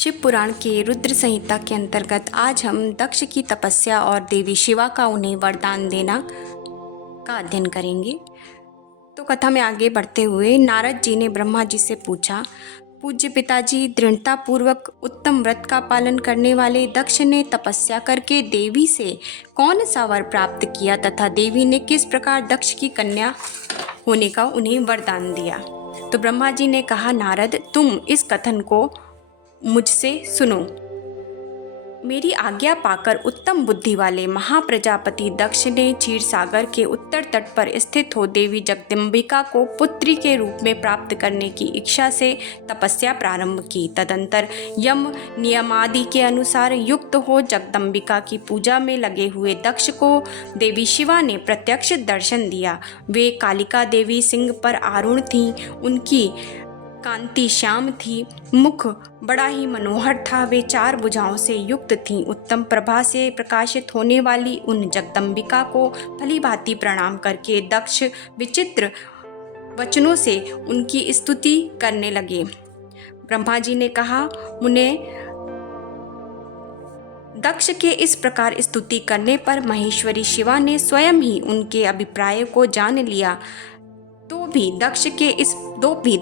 शिव पुराण के रुद्र संहिता के अंतर्गत आज हम दक्ष की तपस्या और देवी शिवा का उन्हें वरदान देना का अध्ययन करेंगे। तो कथा में आगे बढ़ते हुए नारद जी ने ब्रह्मा जी से पूछा, पूज्य पिताजी, दृढ़ता पूर्वक उत्तम व्रत का पालन करने वाले दक्ष ने तपस्या करके देवी से कौन सा वर प्राप्त किया तथा देवी ने किस प्रकार दक्ष की कन्या होने का उन्हें वरदान दिया। तो ब्रह्मा जी ने कहा, नारद, तुम इस कथन को मुझसे सुनो। मेरी आज्ञा पाकर उत्तम बुद्धि वाले महाप्रजापति दक्ष ने क्षीर सागर के उत्तर तट पर स्थित हो देवी जगदम्बिका को पुत्री के रूप में प्राप्त करने की इच्छा से तपस्या प्रारंभ की। तदंतर यम नियमादि के अनुसार युक्त हो जगदम्बिका की पूजा में लगे हुए दक्ष को देवी शिवा ने प्रत्यक्ष दर्शन दिया। वे कालिका देवी सिंह पर आरूढ़ थीं। उनकी कांति श्याम थी, मुख बड़ा ही मनोहर था। वे 4 भुजाओं से युक्त थीं। उत्तम प्रभा से प्रकाशित होने वाली उन जगदम्बिका को भलीभांति प्रणाम करके दक्ष विचित्र वचनों से उनकी स्तुति करने लगे। ब्रह्मा जी ने कहा, मुने, दक्ष के इस प्रकार स्तुति करने पर महेश्वरी शिवा ने स्वयं ही उनके अभिप्राय को जान लिया। तो भी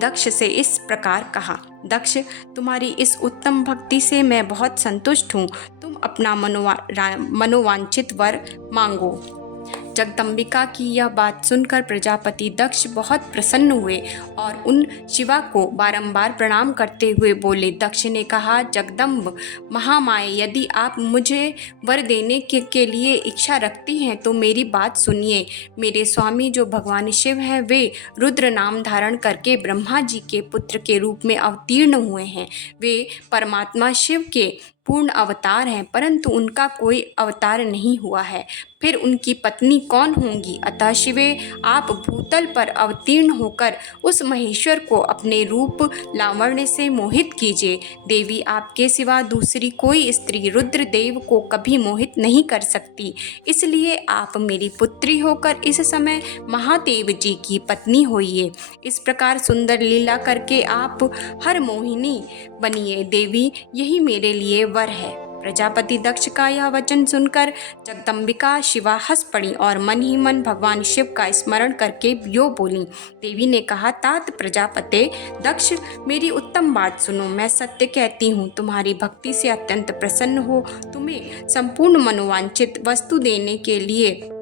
दक्ष से इस प्रकार कहा, दक्ष, तुम्हारी इस उत्तम भक्ति से मैं बहुत संतुष्ट हूँ। तुम अपना मनोवांछित वर मांगो। जगदम्बिका की यह बात सुनकर प्रजापति दक्ष बहुत प्रसन्न हुए और उन शिवा को बारंबार प्रणाम करते हुए बोले। दक्ष ने कहा, जगदम्ब महामाये, यदि आप मुझे वर देने के लिए इच्छा रखती हैं तो मेरी बात सुनिए। मेरे स्वामी जो भगवान शिव हैं, वे रुद्र नाम धारण करके ब्रह्मा जी के पुत्र के रूप में अवतीर्ण हुए हैं। वे परमात्मा शिव के पूर्ण अवतार हैं, परंतु उनका कोई अवतार नहीं हुआ है। फिर उनकी पत्नी कौन होंगी? अतः शिवे, आप भूतल पर अवतीर्ण होकर उस महेश्वर को अपने रूप लावण्य से मोहित कीजिए। देवी आपके सिवा दूसरी कोई स्त्री रुद्र देव को कभी मोहित नहीं कर सकती। इसलिए आप मेरी पुत्री होकर इस समय महादेव जी की पत्नी होइए। इस प्रकार सुंदर लीला करके आप हर मोहिनी बनिए। देवी, यही मेरे लिए वर है। प्रजापति दक्ष का यह वचन सुनकर जगदम्बिका शिवा हंस पड़ी और मन ही मन भगवान शिव का स्मरण करके यो बोली। देवी ने कहा, तात प्रजापते दक्ष, मेरी उत्तम बात सुनो। मैं सत्य कहती हूँ, तुम्हारी भक्ति से अत्यंत प्रसन्न हो तुम्हें संपूर्ण मनोवांछित वस्तु देने के लिए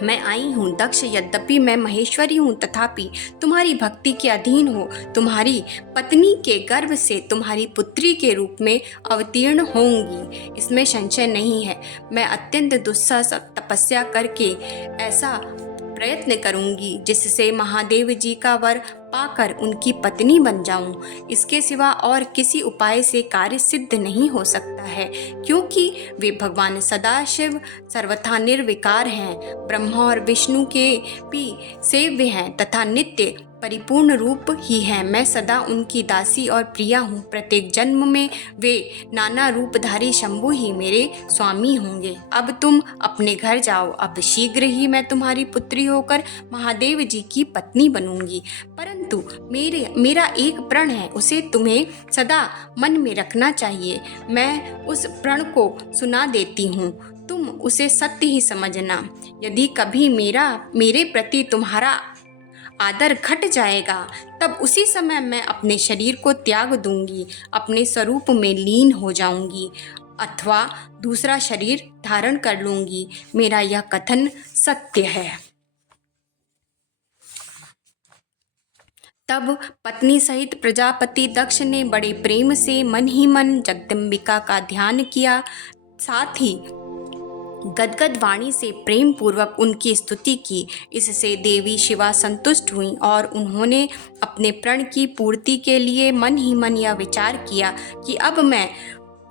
मैं आई हूँ। दक्ष, यद्यपि मैं महेश्वरी हूँ तथापि तुम्हारी भक्ति के अधीन हो तुम्हारी पत्नी के गर्भ से तुम्हारी पुत्री के रूप में अवतीर्ण होंगी, इसमें संशय नहीं है। मैं अत्यंत दुस्सह तपस्या करके ऐसा प्रयत्न करूंगी जिससे महादेव जी का वर पाकर उनकी पत्नी बन जाऊं। इसके सिवा और किसी उपाय से कार्य सिद्ध नहीं हो सकता है, क्योंकि वे भगवान सदाशिव सर्वथा निर्विकार हैं, ब्रह्मा और विष्णु के भी सेव्य हैं तथा नित्य परिपूर्ण रूप ही हैं। मैं सदा उनकी दासी और प्रिया हूँ। प्रत्येक जन्म में वे नाना रूपधारी शंभु ही मेरे स्वामी होंगे। अब तुम अपने घर जाओ। अब शीघ्र ही मैं तुम्हारी पुत्री होकर महादेव जी की पत्नी बनूंगी। परंतु मेरा एक प्रण है, उसे तुम्हें सदा मन में रखना चाहिए। मैं उस प्रण को सुना देती हूँ, तुम उसे सत्य ही समझना। यदि कभी मेरे प्रति तुम्हारा आदर घट जाएगा, तब उसी समय मैं अपने शरीर को त्याग दूंगी, अपने स्वरूप में लीन हो जाऊंगी अथवा दूसरा शरीर धारण कर लूंगी। मेरा यह कथन सत्य है। तब पत्नी सहित प्रजापति दक्ष ने बड़े प्रेम से मन ही मन जगदम्बिका का ध्यान किया, साथ ही गदगद वाणी से प्रेम पूर्वक उनकी स्तुति की। इससे देवी शिवा संतुष्ट हुई और उन्होंने अपने प्रण की पूर्ति के लिए मन ही मन यह विचार किया कि अब मैं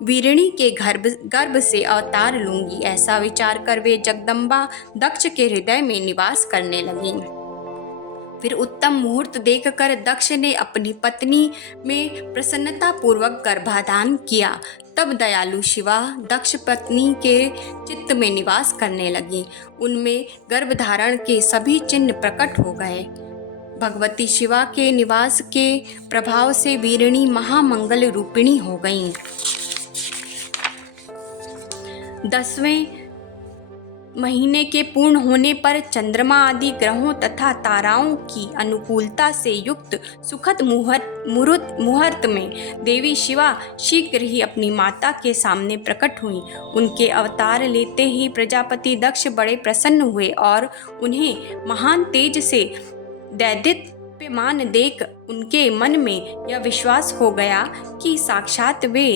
वीरिणी के गर्भ से अवतार लूंगी। ऐसा विचार कर वे जगदम्बा दक्ष के हृदय में निवास करने लगीं। फिर उत्तम मुहूर्त देखकर दक्ष ने अपनी पत्नी में प्रसन्नता पूर्वक गर्भाधान किया। तब दयालु शिवा दक्ष पत्नी के चित्त में निवास करने लगी। उनमें गर्भधारण के सभी चिन्ह प्रकट हो गए। भगवती शिवा के निवास के प्रभाव से वीरिणी महामंगल रूपिणी हो गईं। 10वें महीने के पूर्ण होने पर चंद्रमा आदि ग्रहों तथा ताराओं की अनुकूलता से युक्त सुखद मुहूर्त में देवी शिवा शीघ्र ही अपनी माता के सामने प्रकट हुई। उनके अवतार लेते ही प्रजापति दक्ष बड़े प्रसन्न हुए और उन्हें महान तेज से दैदीप्यमान देख उनके मन में यह विश्वास हो गया कि साक्षात वे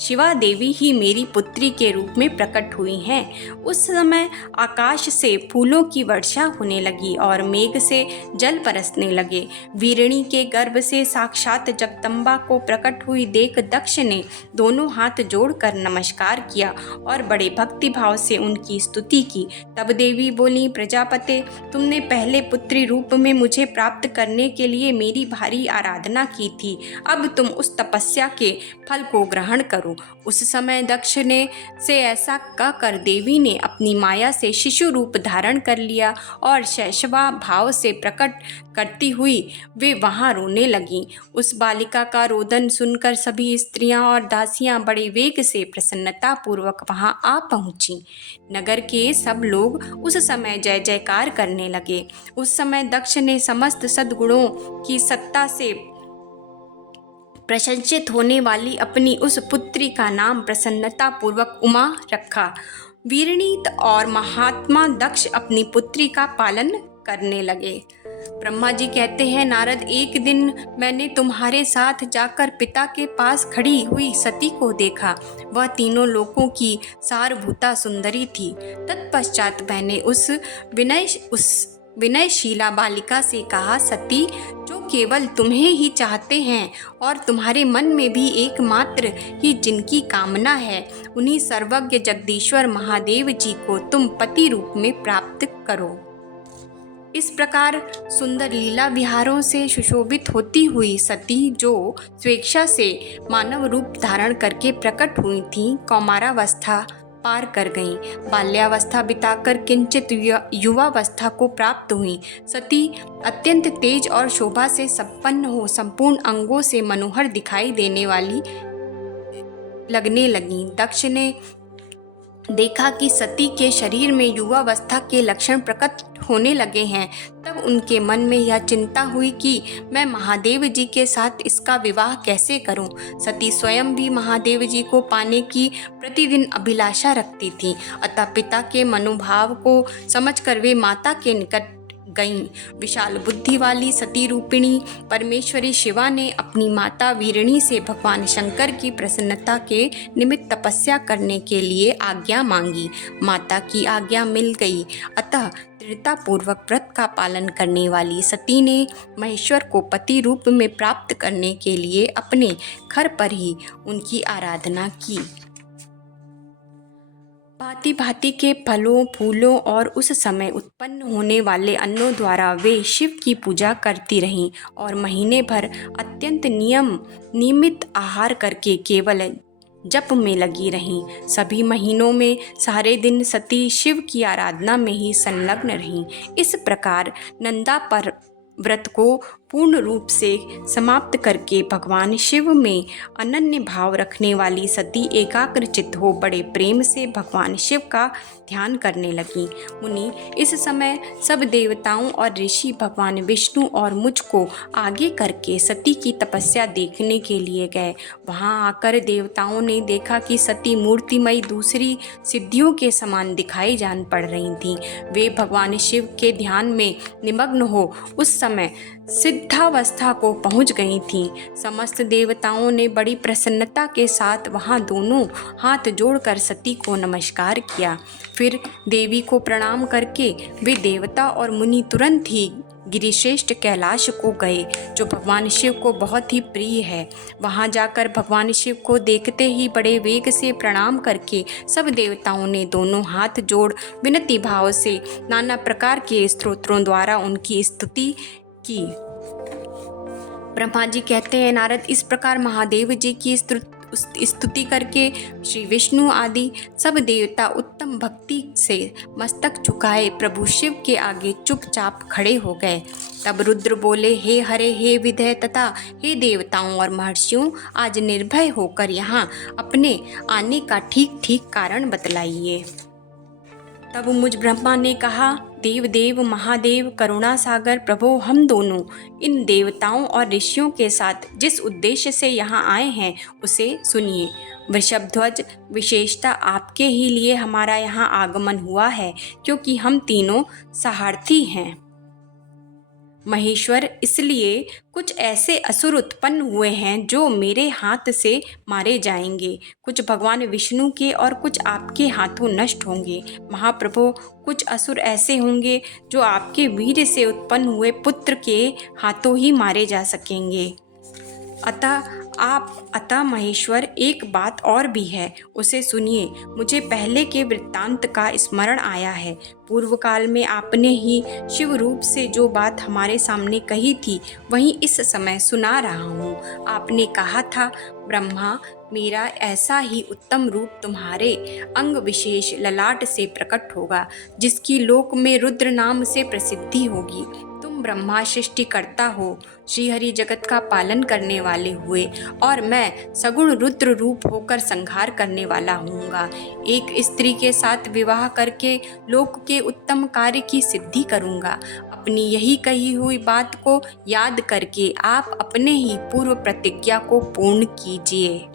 शिवा देवी ही मेरी पुत्री के रूप में प्रकट हुई हैं। उस समय आकाश से फूलों की वर्षा होने लगी और मेघ से जल बरसने लगे। वीरिणी के गर्भ से साक्षात जगदम्बा को प्रकट हुई देख दक्ष ने दोनों हाथ जोड़कर नमस्कार किया और बड़े भक्ति भाव से उनकी स्तुति की। तब देवी बोली, प्रजापते, तुमने पहले पुत्री रूप में मुझे प्राप्त करने के लिए मेरी भारी आराधना की थी। अब तुम उस तपस्या के फल को ग्रहण करो। उस समय दक्ष ने से ऐसा कहकर देवी ने अपनी माया से शिशु रूप धारण कर लिया और शैशवा भाव से प्रकट करती हुई वे वहां रोने लगीं। उस बालिका का रोदन सुनकर सभी स्त्रियां और दासियां बड़े वेग से प्रसन्नता पूर्वक वहां आ पहुंची। नगर के सब लोग उस समय जय जयकार करने लगे। उस समय दक्ष ने समस्त सद्गुणों की सत्ता से प्रशंसित होने वाली अपनी उस पुत्री का नाम प्रसन्नता पूर्वक उमा रखा। वीरिणी और महात्मा दक्ष अपनी पुत्री का पालन करने लगे। ब्रह्मा जी कहते हैं, नारद, एक दिन मैंने तुम्हारे साथ जाकर पिता के पास खड़ी हुई सती को देखा। वह तीनों लोकों की सारभूता सुंदरी थी। तत्पश्चात मैंने उस विनयशीला बालिका से कहा, सती, जो केवल तुम्हें ही चाहते हैं और तुम्हारे मन में भी एकमात्र ही जिनकी कामना है, उन्हीं सर्वज्ञ जगदीश्वर महादेव जी को तुम पति रूप में प्राप्त करो। इस प्रकार सुंदर लीला विहारों से सुशोभित होती हुई सती, जो स्वेच्छा से मानव रूप धारण करके प्रकट हुई थीं, कौमारावस्था पार कर गईं। बाल्यावस्था बिताकर किंचित युवावस्था को प्राप्त हुई सती अत्यंत तेज और शोभा से संपन्न हो संपूर्ण अंगों से मनोहर दिखाई देने वाली लगने लगी। दक्ष ने देखा कि सती के शरीर में युवावस्था के लक्षण प्रकट होने लगे हैं। तब उनके मन में यह चिंता हुई कि मैं महादेव जी के साथ इसका विवाह कैसे करूं। सती स्वयं भी महादेव जी को पाने की प्रतिदिन अभिलाषा रखती थी। अतः पिता के मनोभाव को समझकर वे माता के निकट गईं। विशाल बुद्धि वाली सती रूपिणी परमेश्वरी शिवा ने अपनी माता वीरिणी से भगवान शंकर की प्रसन्नता के निमित्त तपस्या करने के लिए आज्ञा मांगी। माता की आज्ञा मिल गई। अतः दृढ़तापूर्वक व्रत का पालन करने वाली सती ने महेश्वर को पति रूप में प्राप्त करने के लिए अपने घर पर ही उनकी आराधना की। भांति भांति के फलों, फूलों और उस समय उत्पन्न होने वाले अन्नों द्वारा वे शिव की पूजा करती रहीं और महीने भर अत्यंत नियमित आहार करके केवल जप में लगी रहीं। सभी महीनों में सारे दिन सती शिव की आराधना में ही संलग्न रहीं। इस प्रकार नंदा पर व्रत को पूर्ण रूप से समाप्त करके भगवान शिव में अनन्य भाव रखने वाली सती एकाग्रचित्त हो बड़े प्रेम से भगवान शिव का ध्यान करने लगी। मुनि इस समय सब देवताओं और ऋषि भगवान विष्णु और मुझको आगे करके सती की तपस्या देखने के लिए गए। वहां आकर देवताओं ने देखा कि सती मूर्तिमयी दूसरी सिद्धियों के समान दिखाई जान पड़ रही थीं। वे भगवान शिव के ध्यान में निमग्न हो उस समय सिद्धावस्था को पहुंच गई थीं। समस्त देवताओं ने बड़ी प्रसन्नता के साथ वहां दोनों हाथ जोड़कर सती को नमस्कार किया। फिर देवी को प्रणाम करके वे देवता और मुनि तुरंत ही गिरिश्रेष्ठ कैलाश को गए, जो भगवान शिव को बहुत ही प्रिय है। वहां जाकर भगवान शिव को देखते ही बड़े वेग से प्रणाम करके सब देवताओं ने दोनों हाथ जोड़ विनती भाव से नाना प्रकार के स्तोत्रों द्वारा उनकी स्तुति की। ब्रह्मा जी कहते हैं, नारद, इस प्रकार महादेव जी की स्तुति करके श्री विष्णु आदि सब देवता उत्तम भक्ति से मस्तक झुकाए प्रभु शिव के आगे चुपचाप खड़े हो गए। तब रुद्र बोले, हे हरे, हे विधेय तथा हे देवताओं और महर्षियों, आज निर्भय होकर यहाँ अपने आने का ठीक ठीक कारण बतलाइए। तब मुझ ब्रह्मा ने कहा, देव देव महादेव करुणा सागर प्रभो, हम दोनों इन देवताओं और ऋषियों के साथ जिस उद्देश्य से यहाँ आए हैं उसे सुनिए। वृषभध्वज, विशेषता आपके ही लिए हमारा यहाँ आगमन हुआ है, क्योंकि हम तीनों सहार्थी हैं। महेश्वर, इसलिए कुछ ऐसे असुर उत्पन्न हुए हैं जो मेरे हाथ से मारे जाएंगे। कुछ भगवान विष्णु के और कुछ आपके हाथों नष्ट होंगे। महाप्रभु, कुछ असुर ऐसे होंगे जो आपके वीर से उत्पन्न हुए पुत्र के हाथों ही मारे जा सकेंगे। अतः महेश्वर, एक बात और भी है, उसे सुनिए। मुझे पहले के वृत्तांत का स्मरण आया है। पूर्व काल में आपने ही शिव रूप से जो बात हमारे सामने कही थी वही इस समय सुना रहा हूँ। आपने कहा था, ब्रह्मा, मेरा ऐसा ही उत्तम रूप तुम्हारे अंग विशेष ललाट से प्रकट होगा, जिसकी लोक में रुद्र नाम से प्रसिद्धि होगी। तुम ब्रह्मा सृष्टिकर्ता हो, श्रीहरि जगत का पालन करने वाले हुए, और मैं सगुण रुद्र रूप होकर संहार करने वाला हूँगा। एक स्त्री के साथ विवाह करके लोक के उत्तम कार्य की सिद्धि करूँगा। अपनी यही कही हुई बात को याद करके आप अपने ही पूर्व प्रतिज्ञा को पूर्ण कीजिए।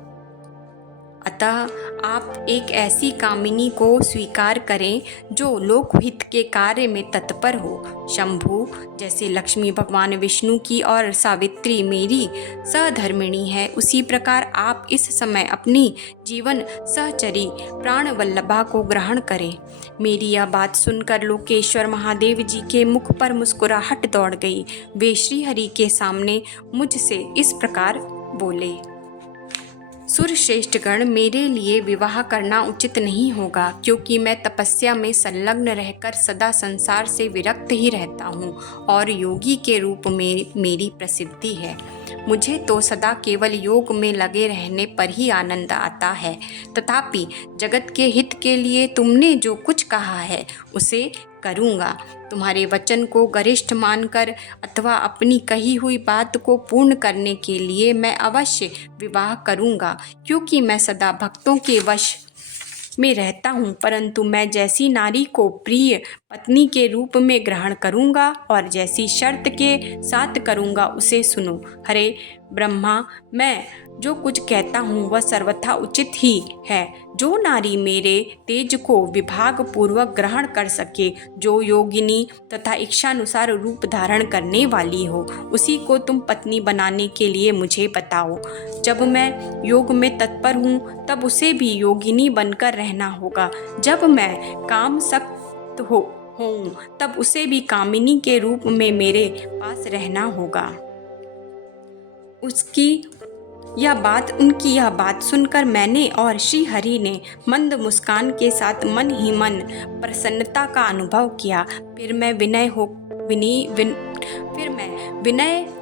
अतः आप एक ऐसी कामिनी को स्वीकार करें जो लोकहित के कार्य में तत्पर हो। शंभु, जैसे लक्ष्मी भगवान विष्णु की और सावित्री मेरी सहधर्मिणी है, उसी प्रकार आप इस समय अपनी जीवन सहचरी प्राणवल्लभा को ग्रहण करें। मेरी यह बात सुनकर लोकेश्वर महादेव जी के मुख पर मुस्कुराहट दौड़ गई। वे श्रीहरि के सामने मुझसे इस प्रकार बोले, सुरश्रेष्ठगण, मेरे लिए विवाह करना उचित नहीं होगा, क्योंकि मैं तपस्या में संलग्न रहकर सदा संसार से विरक्त ही रहता हूँ और योगी के रूप में मेरी प्रसिद्धि है। मुझे तो सदा केवल योग में लगे रहने पर ही आनंद आता है। तथापि जगत के हित के लिए तुमने जो कुछ कहा है उसे करूँगा। तुम्हारे वचन को गरिष्ठ मानकर अथवा अपनी कही हुई बात को पूर्ण करने के लिए मैं अवश्य विवाह करूँगा, क्योंकि मैं सदा भक्तों के वश में रहता हूँ। परंतु मैं जैसी नारी को प्रिय पत्नी के रूप में ग्रहण करूँगा और जैसी शर्त के साथ करूँगा उसे सुनो। हरे ब्रह्मा, मैं जो कुछ कहता हूँ वह सर्वथा उचित ही है। जो नारी मेरे तेज को विभाग पूर्वक ग्रहण कर सके, जो योगिनी तथा इच्छानुसार रूप धारण करने वाली हो, उसी को तुम पत्नी बनाने के लिए मुझे बताओ। जब मैं योग में तत्पर हूँ तब उसे भी योगिनी बनकर रहना होगा। जब मैं काम सक्त हूँ तब उसे भी कामिनी के रूप में मेरे पास रहना होगा। उनकी यह बात सुनकर मैंने और श्री हरि ने मंद मुस्कान के साथ मन ही मन प्रसन्नता का अनुभव किया। फिर मैं विनय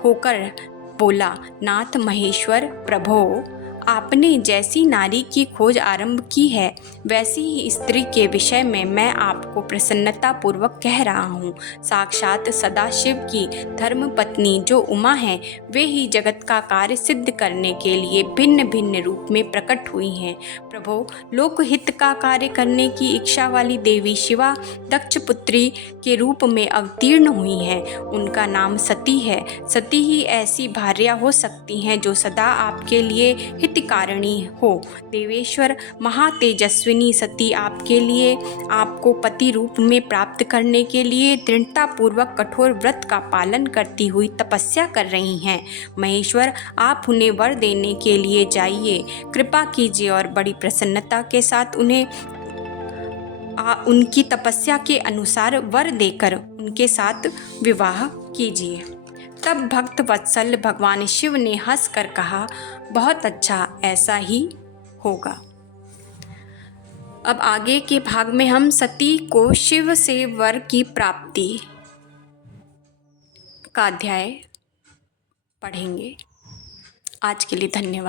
होकर बोला, नाथ महेश्वर प्रभो, आपने जैसी नारी की खोज आरंभ की है वैसी ही स्त्री के विषय में मैं आपको प्रसन्नता पूर्वक कह रहा हूँ। साक्षात सदाशिव की धर्म पत्नी जो उमा हैं, वे ही जगत का कार्य सिद्ध करने के लिए भिन्न भिन्न रूप में प्रकट हुई हैं। प्रभो, लोकहित का कार्य करने की इच्छा वाली देवी शिवा दक्ष पुत्री के रूप में अवतीर्ण हुई हैं। उनका नाम सती है। सती ही ऐसी भार्या हो सकती हैं जो सदा आपके लिए हितकारिणी हो। देवेश्वर महातेजस्विनी सती आपके लिए आपको पति रूप में प्राप्त करने के लिए दृढ़ता पूर्वक कठोर व्रत का पालन करती हुई तपस्या कर रही हैं। महेश्वर, आप उन्हें वर देने के लिए जाइए, कृपा कीजिए और बड़ी प्रसन्नता के साथ उन्हें उनकी तपस्या के अनुसार वर देकर उनके साथ विवाह कीजिए। तब भक्त वत्सल भगवान शिव ने हंसकर कहा, बहुत अच्छा, ऐसा ही होगा। अब आगे के भाग में हम सती को शिव से वर की प्राप्ति का अध्याय पढ़ेंगे। आज के लिए धन्यवाद।